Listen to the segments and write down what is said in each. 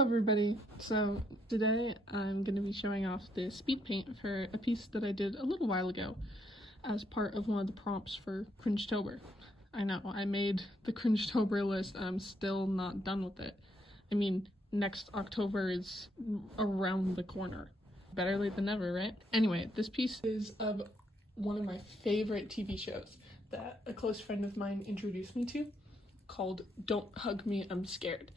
Hello everybody! So today I'm going to be showing off the speed paint for a piece that I did a little while ago as part of one of the prompts for Cringetober. I know, I made the Cringetober list and I'm still not done with it. I mean, next October is around the corner. Better late than never, right? Anyway, this piece is of one of my favorite TV shows that a close friend of mine introduced me to, called Don't Hug Me, I'm Scared.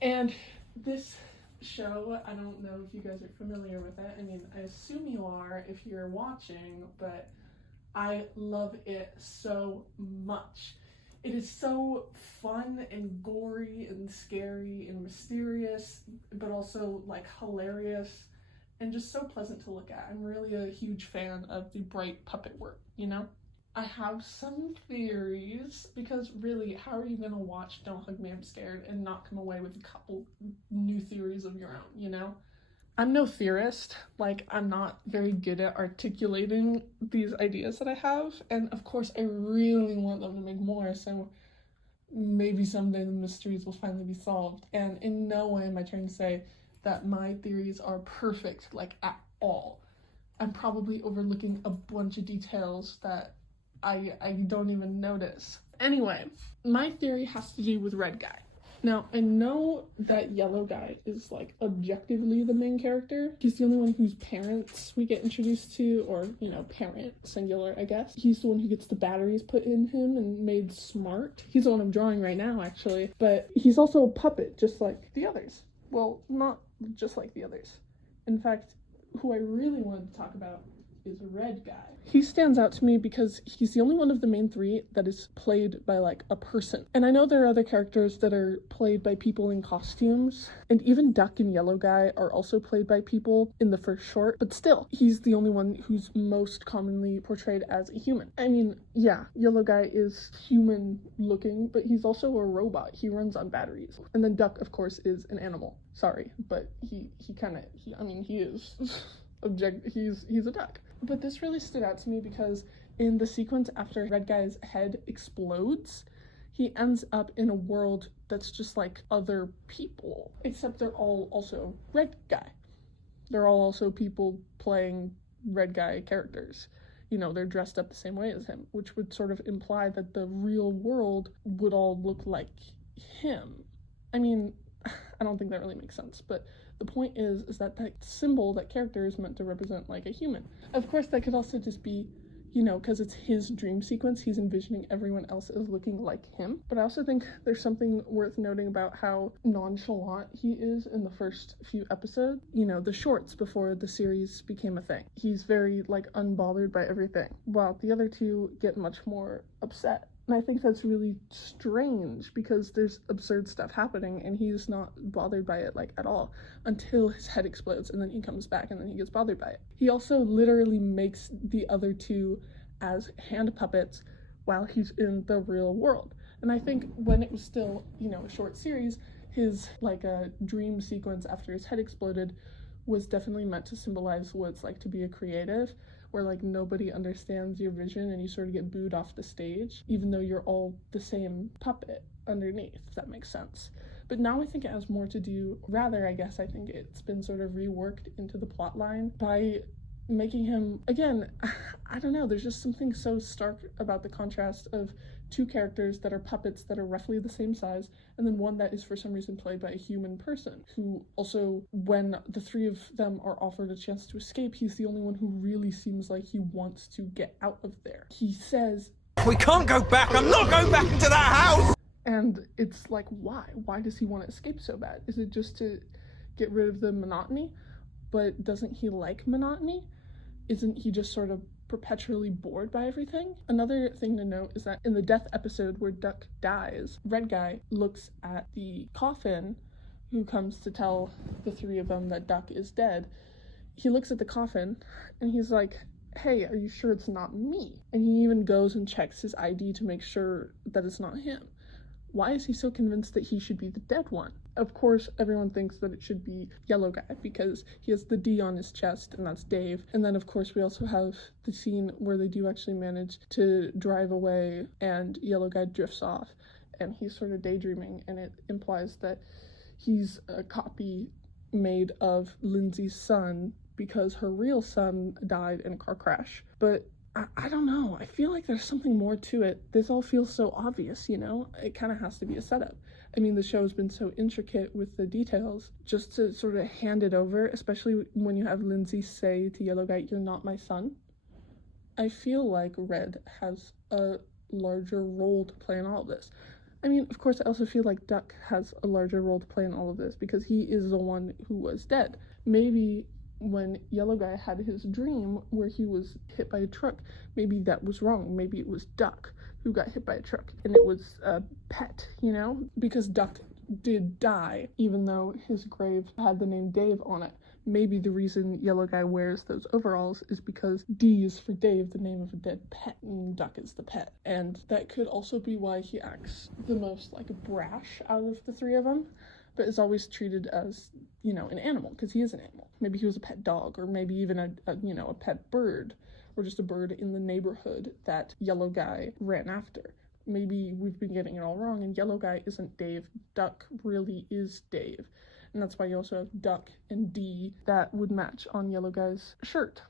And this show, I don't know if you guys are familiar with it. I mean, I assume you are if you're watching, but I love it so much. It is so fun and gory and scary and mysterious, but also like hilarious and just so pleasant to look at. I'm really a huge fan of the bright puppet work, you know? I have some theories, because really, how are you gonna watch Don't Hug Me, I'm Scared and not come away with a couple new theories of your own, you know? I'm no theorist, like, I'm not very good at articulating these ideas that I have, and of course I really want them to make more, so maybe someday the mysteries will finally be solved, and in no way am I trying to say that my theories are perfect, like, at all. I'm probably overlooking a bunch of details that I don't even notice. Anyway, my theory has to do with Red Guy. Now, I know that Yellow Guy is, like, objectively the main character. He's the only one whose parents we get introduced to, or, you know, parent, singular, I guess. He's the one who gets the batteries put in him and made smart. He's the one I'm drawing right now, actually. But he's also a puppet, just like the others. Well, not just like the others. In fact, who I really wanted to talk about is Red Guy. He stands out to me because he's the only one of the main three that is played by, like, a person. And I know there are other characters that are played by people in costumes, and even Duck and Yellow Guy are also played by people in the first short, but still, he's the only one who's most commonly portrayed as a human. I mean, yeah, Yellow Guy is human looking, but he's also a robot. He runs on batteries. And then Duck, of course, is an animal. Sorry, but he is. He's a duck. But this really stood out to me because in the sequence after Red Guy's head explodes, he ends up in a world that's just like other people, except they're all also Red Guy. They're all also people playing Red Guy characters. You know, they're dressed up the same way as him, which would sort of imply that the real world would all look like him. I mean, I don't think that really makes sense, but the point is that symbol, that character, is meant to represent, like, a human. Of course, that could also just be, you know, because it's his dream sequence, he's envisioning everyone else as looking like him. But I also think there's something worth noting about how nonchalant he is in the first few episodes, you know, the shorts before the series became a thing. He's very, like, unbothered by everything, while the other two get much more upset. And I think that's really strange because there's absurd stuff happening and he's not bothered by it, like, at all, until his head explodes and then he comes back and then he gets bothered by it. He also literally makes the other two as hand puppets while he's in the real world. And I think when it was still, you know, a short series, his, like, a dream sequence after his head exploded was definitely meant to symbolize what it's like to be a creative, where, like, nobody understands your vision and you sort of get booed off the stage, even though you're all the same puppet underneath, if that makes sense. But now I think it has more to do, rather, I guess I think it's been sort of reworked into the plot line by making him, again, I don't know, there's just something so stark about the contrast of two characters that are puppets that are roughly the same size, and then one that is for some reason played by a human person, who also, when the three of them are offered a chance to escape, he's the only one who really seems like he wants to get out of there. He says, "We can't go back, I'm not going back into that house!" And it's like, why? Why does he want to escape so bad? Is it just to get rid of the monotony? But doesn't he like monotony? Isn't he just sort of perpetually bored by everything? Another thing to note is that in the death episode where Duck dies, Red Guy looks at the coffin, who comes to tell the three of them that Duck is dead. He looks at the coffin and he's like, hey, are you sure it's not me? And he even goes and checks his ID to make sure that it's not him. Why is he so convinced that he should be the dead one? Of course, everyone thinks that it should be Yellow Guy because he has the D on his chest, and that's Dave. And then, of course, we also have the scene where they do actually manage to drive away and Yellow Guy drifts off and he's sort of daydreaming, and it implies that he's a copy made of Lindsay's son because her real son died in a car crash. But I don't know. I feel like there's something more to it. This all feels so obvious, you know? It kind of has to be a setup. I mean, the show's been so intricate with the details. Just to sort of hand it over, especially when you have Lindsay say to Yellow Guy, "You're not my son." I feel like Red has a larger role to play in all of this. I mean, of course, I also feel like Duck has a larger role to play in all of this because he is the one who was dead. Maybe when Yellow Guy had his dream where he was hit by a truck, maybe that was wrong. Maybe it was Duck who got hit by a truck and it was a pet, you know? Because Duck did die, even though his grave had the name Dave on it. Maybe the reason Yellow Guy wears those overalls is because D is for Dave, the name of a dead pet, and Duck is the pet. And that could also be why he acts the most like brash out of the three of them, but is always treated as, you know, an animal, because he is an animal. Maybe he was a pet dog, or maybe even a pet bird, or just a bird in the neighborhood that Yellow Guy ran after. Maybe we've been getting it all wrong, and Yellow Guy isn't Dave. Duck really is Dave. And that's why you also have Duck and D that would match on Yellow Guy's shirt.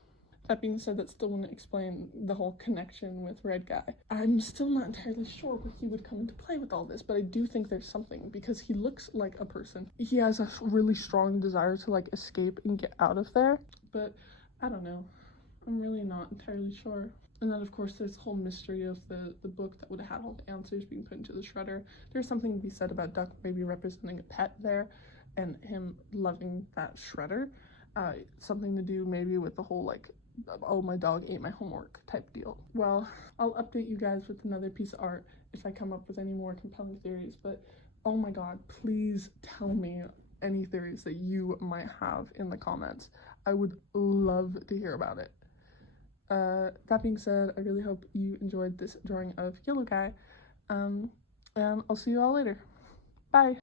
That being said, that still wouldn't explain the whole connection with Red Guy. I'm still not entirely sure where he would come into play with all this, but I do think there's something, because he looks like a person. He has a really strong desire to, like, escape and get out of there, but I don't know. I'm really not entirely sure. And then, of course, there's the whole mystery of the book that would have had all the answers being put into the shredder. There's something to be said about Duck maybe representing a pet there, and him loving that shredder. Something to do maybe with the whole, like, oh, my dog ate my homework type deal. Well, I'll update you guys with another piece of art if I come up with any more compelling theories, but oh my god, please tell me any theories that you might have in the comments. I would love to hear about it. That being said, I really hope you enjoyed this drawing of Yellow Guy, and I'll see you all later. Bye!